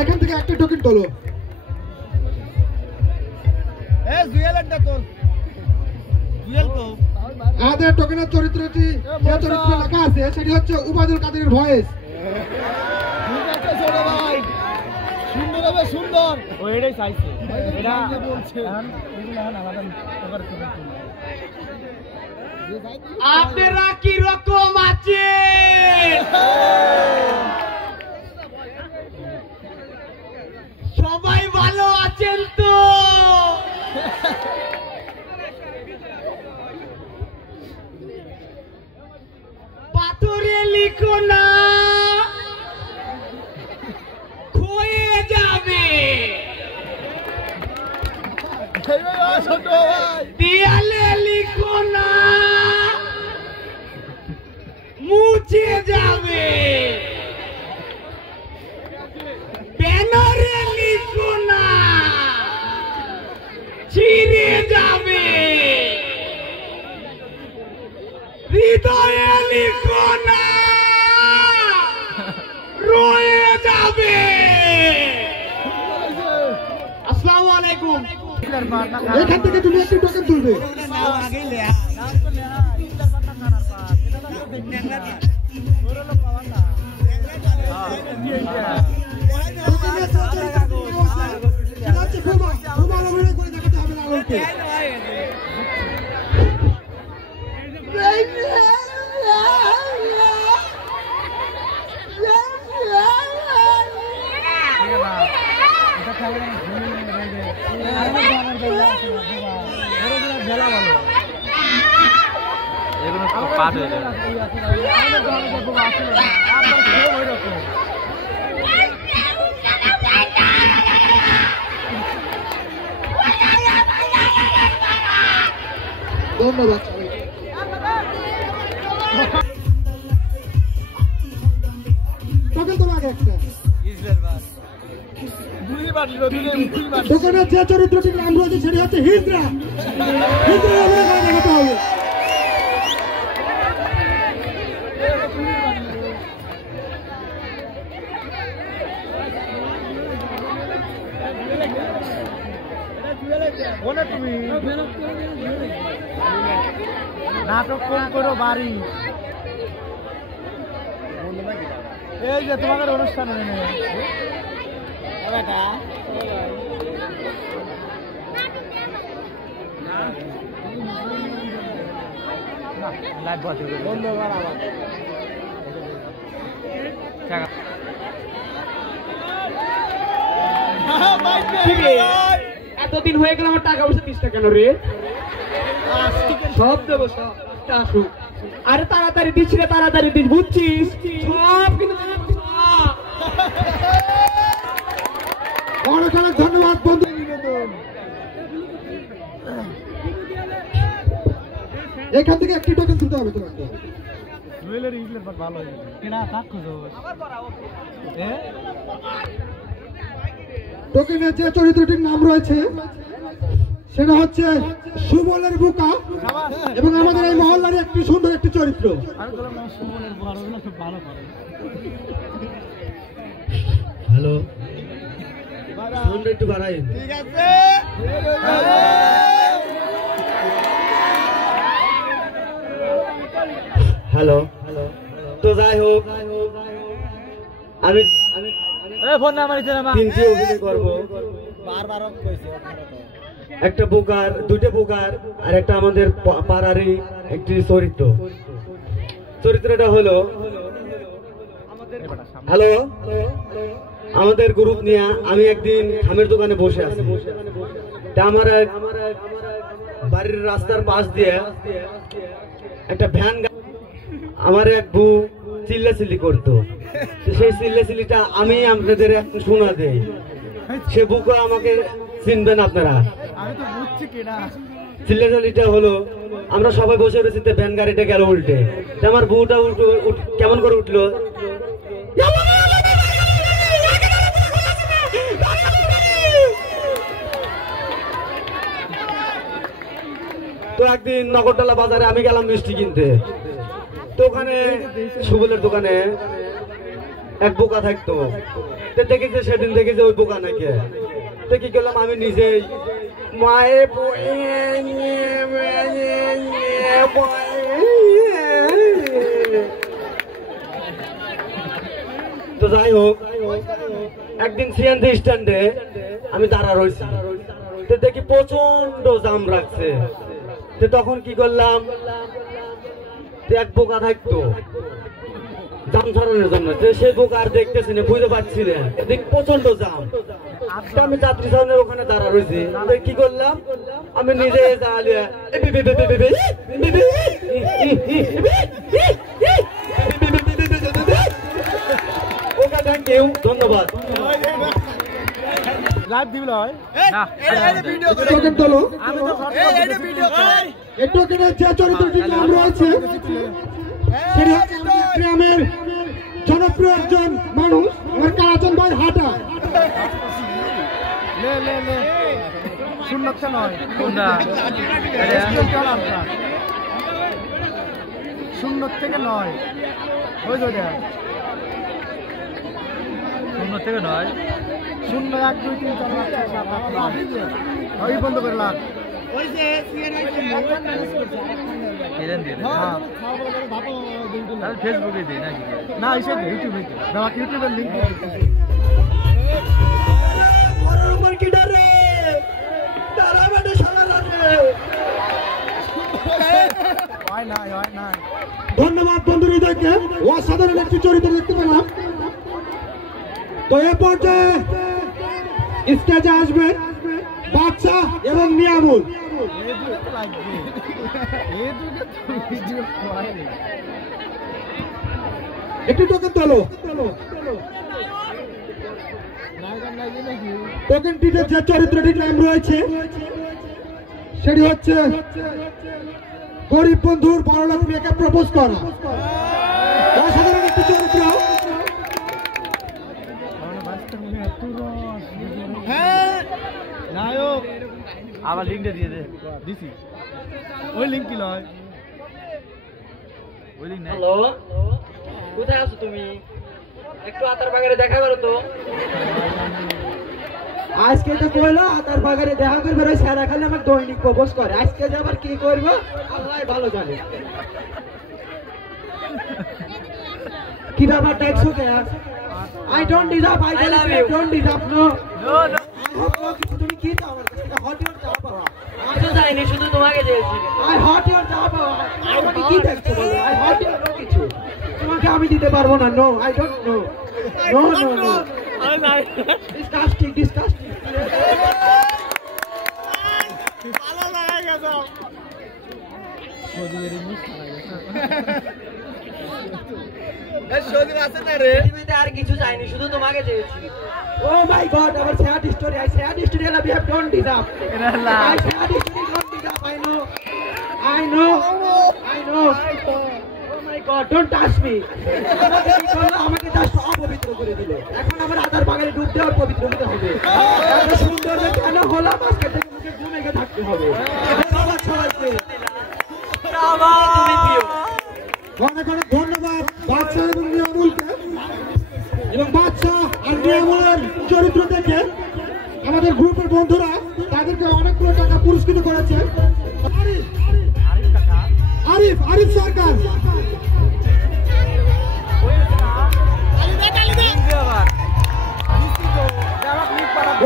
এখান থেকে একটা টোকেন তোলো। আমাদের টোকেনের চরিত্রটি যে চরিত্র লেখা আছে সেটি হচ্ছে উবায়দুল কাদেরের ভয়েস। সুন্দর ওইটাই চাইছে, এটা বলছে আপনারা কি রকম আছেন? সবাই ভালো আছেন তো? পাথরে লিখো না, ক্ষয়ে যাবে। দেয়ালে লিখো না, মুছে যাবে। ব্যানারে লিখো না, ছিঁড়ে যাবে। হৃদয়ে লিখো না, রয়ে যাবে। আসসালামু আলাইকুম। এখান থেকে তুমি একটি টোকেন তুলবে। ধন্যবাদ। দোকানের যে চরিত্রটির নাম রয়েছে সেটি হচ্ছে হিজরা। দেখাতে হবে। নাটক কোন করো বাড়ি, এই যে তোমাদের অনুষ্ঠান এতদিন হয়ে গেল, আমার টাকা পয়সা 30 টাকা কেন রে? সব দেবো, সব আসুক। আরে তাড়াতাড়ি দিচ্ছি রে, তাড়াতাড়ি দিস, বুঝছিস? সব কিন্তু অনেক অনেক ধন্যবাদ বন্ধু। এখান থেকে একটি টোকেন তুলতে হবে তোমাকে। টোকেনের যে চরিত্রটির নাম রয়েছে সেটা হচ্ছে সুবলের বুকা, এবং আমাদের এই মহল্লার একটি সুন্দর একটি চরিত্র। হ্যালো, একটু বাড়াই। ঠিক আছে। হ্যালো, তো যাই হোক, আমি তিনটি অভিনয় করবো। একটা বোকার, দুইটা বোকার, আর একটা আমাদের পাড়ারই একটি চরিত্র। চরিত্রটা হলো, হ্যালো, আমাদের গ্রুপ নিয়ে আমি একদিন খামের দোকানে বসে আছি। আমার বাড়ির রাস্তার পাশ দিয়ে একটা ভ্যান, আমার এক বউ চিল্লাচিল্লি করতো। সেই চিল্লাচিল্লিটা আমি আপনাদের শোনা দেই। সে বুকা আমাকে চিনবেন আপনারা। চিল্লাচিল্লিটা হলো, আমরা সবাই বসে রয়েছি, ভ্যান গাড়িটা গেল উল্টে, আমার বউটা উল্টো কেমন করে উঠলো, তো একদিন নগরতলা বাজারে আমি গেলাম মিষ্টি কিনতে। তো ওখানে সুবলের দোকানে এক বোকা থাকতো। দেখেছে সেদিন দেখেছে ওই বোকা নাকি। তো কি করলাম আমি নিজেই মায়ে তো যাই হোক একদিন সিএনজি স্ট্যান্ডে আমি দাঁড়া রয়েছি। তো দেখি প্রচন্ড জাম রাখছে। তো তখন কি করলাম এক বোকা থাকতো জাম ছাড়ানোর জন্য। সে বোকা আর দেখতেছি না, বুঝতে পারছি না, দেখ প্রচন্ড জাম। আমি যাত্রী সামনের ওখানে দাঁড়া রয়েছি। কি করলাম আমি নিজে থ্যাংক ইউ, ধন্যবাদ। গ্রামের জনপ্রিয় একজন মানুষ আমার কালাচন ভাই হাটা শূন্য থেকে নয় শূন্য 1 2 3 4 5 6 7 8 বন্ধ করে লাগ ফেসবুকে দিই নাকি না ইউটিউবে ইউটিউবের লিঙ্ক ধন্যবাদ বন্ধু হৃদয়কে। অসাধারণ একটি চরিত্র দেখতে পেলাম। তো এ পর্যায়ে স্টেজে আসবেন বাচ্চা এবং নিয়ামুল। একটু টোকেন তোলো। টোকেনটিতে যে চরিত্রটির নাম রয়েছে সেটি হচ্ছে গরিব বন্ধুর বড়লোক মেয়েকে প্রপোজ করা। অসাধারণ একটি চরিত্র। নায়ক আবার লিঙ্কটা দিয়ে দে। দিছি ওই লিঙ্ক কি লয়? ওই লিঙ্ক নাই। হ্যালো, কোথায় আছো তুমি? একটু আতার বাগানে দেখা করো তো। আজকে তো কইলো আতার বাগানে দেখা করবে, ওই সারা খালি আমাকে দৈনিক প্রপোজ করে। আজকে যে আবার কি করবো আল্লাহ ভালো জানে। কি ব্যাপার ডাকছো কে? I don't deserve, I don't deserve, no. তুমি কি চাও আমার কাছে? হট ইওর চাও বাবা। আমি জানি শুধু তোমাকে চেয়েছি। I hot your চাও বাবা। আমাকে কি দেখছো বলো? I hot your no কিছু। তোমাকে আমি দিতে পারবো না। No, I don't know. No, no, no. Disgusting, disgusting. ভালো লাগা গেছে। সদিয়ের মিস করা গেছে। আর কিছু চাইনি, শুধু তোমাকে চেয়েছি। Oh my God, our sad story. I sad story. We have don't deserve. I sad story don't deserve. I know. Oh my God, don't touch me. আমাকে জাস্ট অপবিত্র করে দিল। এখন আমার আধার বাগানে ডুব দেওয়ার পবিত্র হতে হবে। এত সুন্দর কেন হলাম আজকে থেকে মুখে ঘুমে থাকতে হবে। সবাইকে অনেক অনেক ধন্যবাদ বাচ্চা এবং নিয়ামুলকে। এবং বাচ্চা আর নিয়ামুলের চরিত্র দেখে আমাদের গ্রুপের বন্ধুরা তাদেরকে অনেকগুলো টাকা পুরস্কৃত করেছে। আরিফ সরকার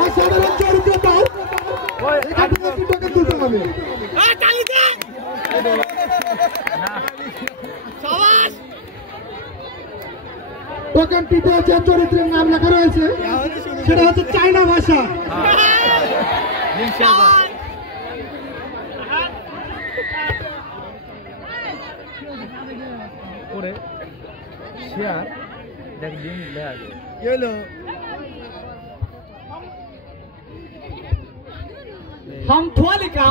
অসাধারণ চরিত্র পাল। এখান থেকে একটু টাকা তুলতে হবে। দোকানটিতে যে চরিত্রের নাম লেখা রয়েছে সেটা হচ্ছে চায়না ভাষা। हम थोड़ी का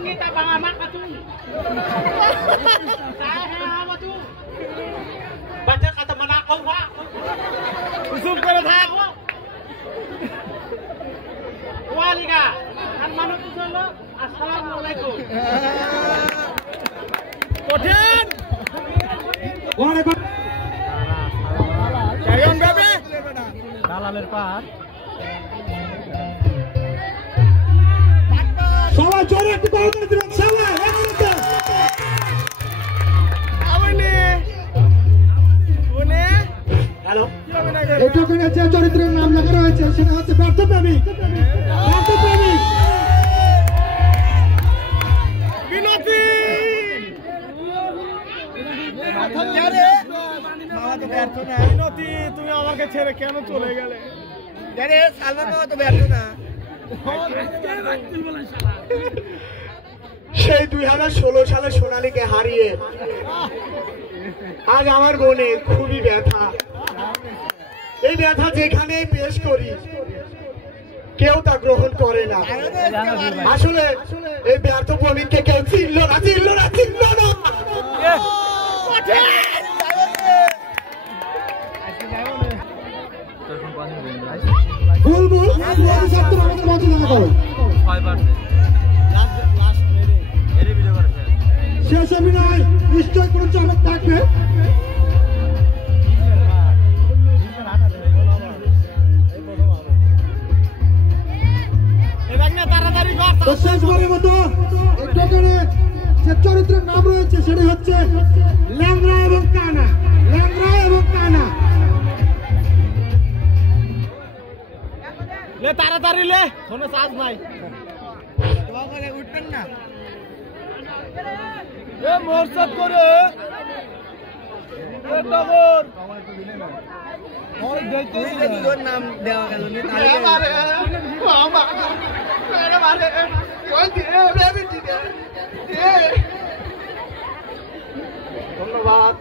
Sangita pangamak ka tu. Saya apa tu? Baca kata menakau pak. Usum kalau saya aku. Walika, kan manut itu lo. Assalamualaikum. Kodin. Waalaikum. Jayon bebe. Kalah lerpat. Salah coret di bawah tidak salah. Apa ni? Bune? Halo. Itu kan aja চরিত্রের নাম লেখা রয়েছে সেটা হচ্ছে ব্যর্থ প্রেমিক। ব্যর্থ প্রেমিক। বিনতি। আরে বাবা তো ব্যর্থ না। বিনতি তুমি আমাকে ছেড়ে কেন চলে গেলে? আরে সালমান বাবা তো ব্যর্থ না। সেই 2016 সালে সোনালীকে হারিয়ে আজ আমার মনে খুবই ব্যথা। এই ব্যথা যেখানে পেশ করি কেউ তা গ্রহণ করে না। আসলে এই ব্যর্থ প্রেমিককে কেউ চিনল না। শেষ অভিনয় নিশ্চয় কোনো চমক থাকবে। তো শেষবারের মতো এখানে যে চরিত্রের নাম রয়েছে সেটা হচ্ছে ল্যাংড়া এবং কানা। লে তাড়াতাড়ি লে, কোনো চার্জ নাই। উঠবেন না মোরসাদ করে নাম দেওয়া গেল ধন্যবাদ।